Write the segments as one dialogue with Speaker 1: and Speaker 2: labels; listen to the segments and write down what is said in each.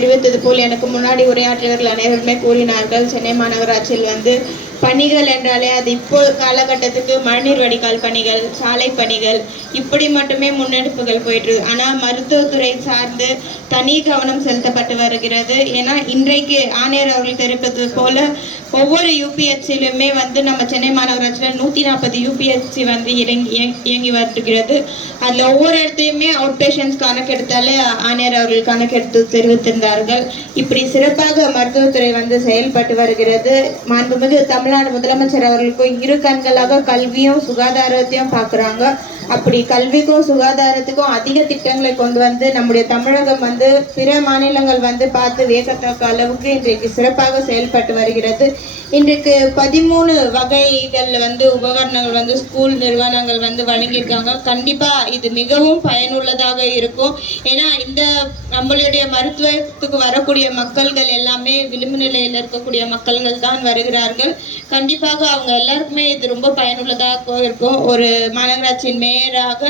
Speaker 1: தெரிவித்தது போல் எனக்கு முன்னாடி உரையாற்றியவர்கள் அனைவருமே கூறினார்கள். சென்னை மாநகராட்சியில் வந்து பணிகள் என்றாலே அது இப்போ காலகட்டத்துக்கு மழைநீர் வடிகால் பணிகள் சாலை பணிகள் இப்படி மட்டுமே முன்னெடுப்புகள் போயிட்டு ஆனால் மருத்துவத்துறை சார்ந்து தனி கவனம் செலுத்தப்பட்டு வருகிறது. ஏன்னா இன்றைக்கு ஆணையர் அவர்கள் தெரிவிப்பது போல ஒவ்வொரு யூபிஎஸ்சிலுமே வந்து நம்ம சென்னை மாநகராட்சியில் நூற்றி நாற்பது யூபிஎஸ்சி வந்து இறங்கி இயங்கி வருகிறது அதில் ஒவ்வொரு இடத்தையுமே அவுட் பேஷண்ட்ஸ் கணக்கெடுத்தாலே ஆணையர் அவர்கள் கணக்கெடுத்து தெரிவித்திருந்தார்கள். இப்படி சிறப்பாக மருத்துவத்துறை வந்து செயல்பட்டு வருகிறது. மாண்புமிகு தமிழ்நாடு முதலமைச்சர் அவர்களுக்கும் இரு கண்களாக கல்வியும் சுகாதாரத்தையும் பார்க்குறாங்க. அப்படி கல்விக்கும் சுகாதாரத்துக்கும் அதிக திட்டங்களை கொண்டு வந்து நம்முடைய தமிழகம் வந்து பிற மாநிலங்கள் வந்து பார்த்து வியக்கத்தக்க அளவுக்கு இன்றைக்கு சிறப்பாக செயல்பட்டு வருகிறது. இன்றைக்கு பதிமூணு வகைகள் வந்து உபகரணங்கள் வந்து ஸ்கூல் நிறுவனங்கள் வந்து வழங்கியிருக்காங்க. கண்டிப்பா இது மிகவும் பயனுள்ளதாக இருக்கும். ஏன்னா இந்த நம்மளுடைய மருத்துவத்துக்கு வரக்கூடிய மக்கள்கள் எல்லாமே விளிம்பு நிலையில் இருக்கக்கூடிய மக்கள்கள் தான் வருகிறார்கள். கண்டிப்பாக அவங்க எல்லாருக்குமே இது ரொம்ப பயனுள்ளதாக இருக்கும். ஒரு மாநகராட்சியின் நேராக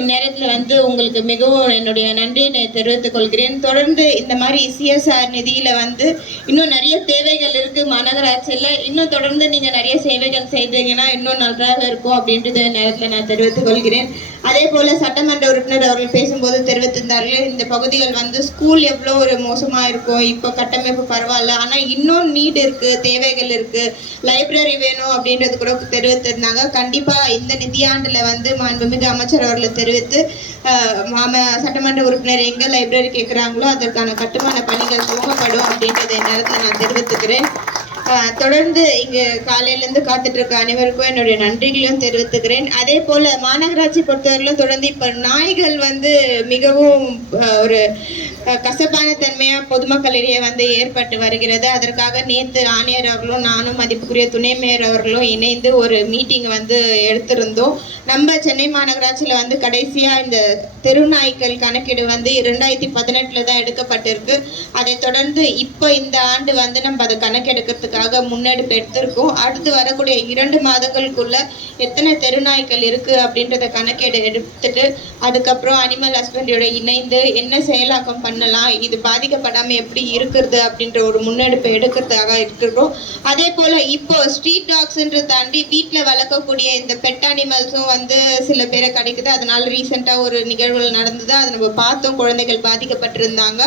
Speaker 1: இந்நேரத்தில் வந்து உங்களுக்கு மிகவும் என்னுடைய நன்றியை தெரிவித்துக் கொள்கிறேன். தொடர்ந்து இந்த மாதிரி சிஎஸ்ஆர் நிதியில வந்து இன்னும் நிறைய தேவைகள் இருக்கு மாநகராட்சியில். இன்னும் தொடர்ந்து நீங்க நிறைய சேவைகள் செய்தீங்கன்னா இன்னும் நன்றாக இருக்கும் அப்படின்றத நேரத்தில் நான் தெரிவித்துக் கொள்கிறேன். அதே போல சட்டமன்ற உறுப்பினர் அவர்கள் பேசும்போது தெரிவித்திருந்தார்கள் இந்த பகுதிகள் வந்து ஸ்கூல் எவ்வளோ ஒரு மோசமாக இருக்கும் இப்போ கட்டமைப்பு பரவாயில்ல ஆனால் இன்னும் நீட் இருக்கு தேவைகள் இருக்கு லைப்ரரி வேணும் அப்படின்றது கூட தெரிவித்திருந்தாங்க. கண்டிப்பாக இந்த நிதியாண்டில் வந்து மாண்புமிகு அமைச்சர் அவர்களை தெரிவித்து மாம சட்டமன்ற உறுப்பினர் எங்கே லைப்ரரி கேட்குறாங்களோ அதற்கான கட்டுமான பணிகள் துவங்கப்படும் அப்படின்றத நேரத்தில் நான் தெரிவித்துக்கிறேன். தொடர்ந்து இங்கு காலையிலேருந்து காத்துட்டு இருக்க அனைவருக்கும் என்னுடைய நன்றிகளையும் தெரிவித்துக்கிறேன். அதே போல மாநகராட்சி பொறுத்தவரையிலும் தொடர்ந்து இப்போ நாய்கள் வந்து மிகவும் ஒரு கசப்பான தன்மையாக பொதுமக்களிடையே வந்து ஏற்பட்டு வருகிறது. அதற்காக நேற்று ஆணையர் அவர்களும் நானும் மதிப்புக்குரிய துணை மேயர் அவர்களும் இணைந்து ஒரு மீட்டிங் வந்து எடுத்திருந்தோம். நம்ம சென்னை மாநகராட்சியில் வந்து கடைசியாக இந்த தெருநாய்க்கள் கணக்கீடு வந்து இரண்டாயிரத்தி பதினெட்டில் தான் எடுக்கப்பட்டிருக்கு. அதை தொடர்ந்து இப்போ இந்த ஆண்டு வந்து நம்ம அதை கணக்கெடுக்கிறதுக்காக முன்னெடுப்பு எடுத்திருக்கோம். அடுத்து வரக்கூடிய இரண்டு மாதங்களுக்குள்ள எத்தனை தெருநாய்க்கள் இருக்குது அப்படின்றத கணக்கெடு எடுத்துட்டு அதுக்கப்புறம் அனிமல் ஹஸ்பண்டோட இணைந்து என்ன செயலாக்கம் பண்ணலாம். இது பாதிக்கப்படாமல் எப்படி இருக்கிறது அப்படின்ற ஒரு முன்னெடுப்பை எடுக்கிறதுக்காக இருக்கிறோம். அதே போல் இப்போ ஸ்ட்ரீட் டாக்ஸ்ன்ற தாண்டி வீட்டில் வளர்க்கக்கூடிய இந்த பெட் அனிமல்ஸும் வந்து சில பேரை கிடைக்குது. அதனால ரீசெண்டாக ஒரு நிகழ்வுகள் நடந்தது. அதை நம்ம பார்த்தோம். குழந்தைகள் பாதிக்கப்பட்டிருந்தாங்க.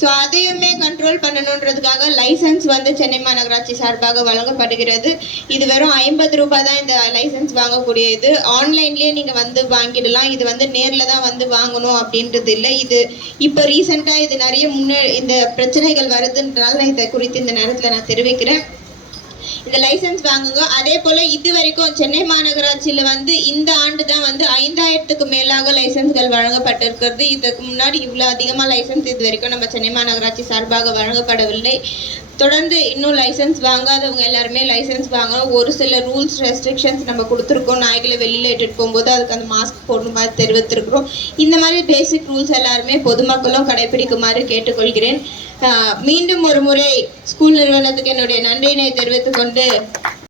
Speaker 1: ஸோ அதையுமே கண்ட்ரோல் பண்ணணுன்றதுக்காக லைசன்ஸ் வந்து சென்னை மாநகராட்சி சார்பாக வழங்கப்படுகிறது. இது வெறும் ஐம்பது ரூபாய் தான் இந்த லைசன்ஸ் வாங்கக்கூடிய இது ஆன்லைன்லேயே நீங்கள் வந்து வாங்கிடலாம். இது வந்து நேரில் தான் வந்து வாங்கணும் அப்படின்றது இல்லை. இது இப்போ ரீசெண்டாக இது நிறைய முன்னே இந்த பிரச்சனைகள் வருதுன்றனால நான் இதை குறித்து இந்த நேரத்தில் நான் தெரிவிக்கிறேன். இந்த லைசன்ஸ் வாங்குங்க. அதே போல இது வரைக்கும் சென்னை மாநகராட்சியில வந்து இந்த ஆண்டு தான் வந்து ஐந்தாயிரத்துக்கு மேலாக லைசன்ஸ்கள் வழங்கப்பட்டிருக்கிறது. இதுக்கு முன்னாடி இவ்வளோ அதிகமாக லைசன்ஸ் இது வரைக்கும் நம்ம சென்னை மாநகராட்சி சார்பாக வழங்கப்படவில்லை. தொடர்ந்து இன்னும் லைசன்ஸ் வாங்காதவங்க எல்லாருமே லைசன்ஸ் வாங்கணும் ஒரு சில ரூல்ஸ் ரெஸ்ட்ரிக்ஷன்ஸ் நம்ம கொடுத்துருக்கோம். நாய்களை வெளியில் இட்டுட்டு போகும்போது அதுக்கு அந்த மாஸ்க் போடணும் மாதிரி தெரிவித்திருக்கிறோம். இந்த மாதிரி பேசிக் ரூல்ஸ் எல்லாருமே பொதுமக்களும் கடைபிடிக்குமாறு கேட்டுக்கொள்கிறேன். மீண்டும் ஒரு முறை ஸ்கூல் நிறுவனத்துக்கு என்னுடைய நன்றியினை தெரிவித்துக்கொண்டு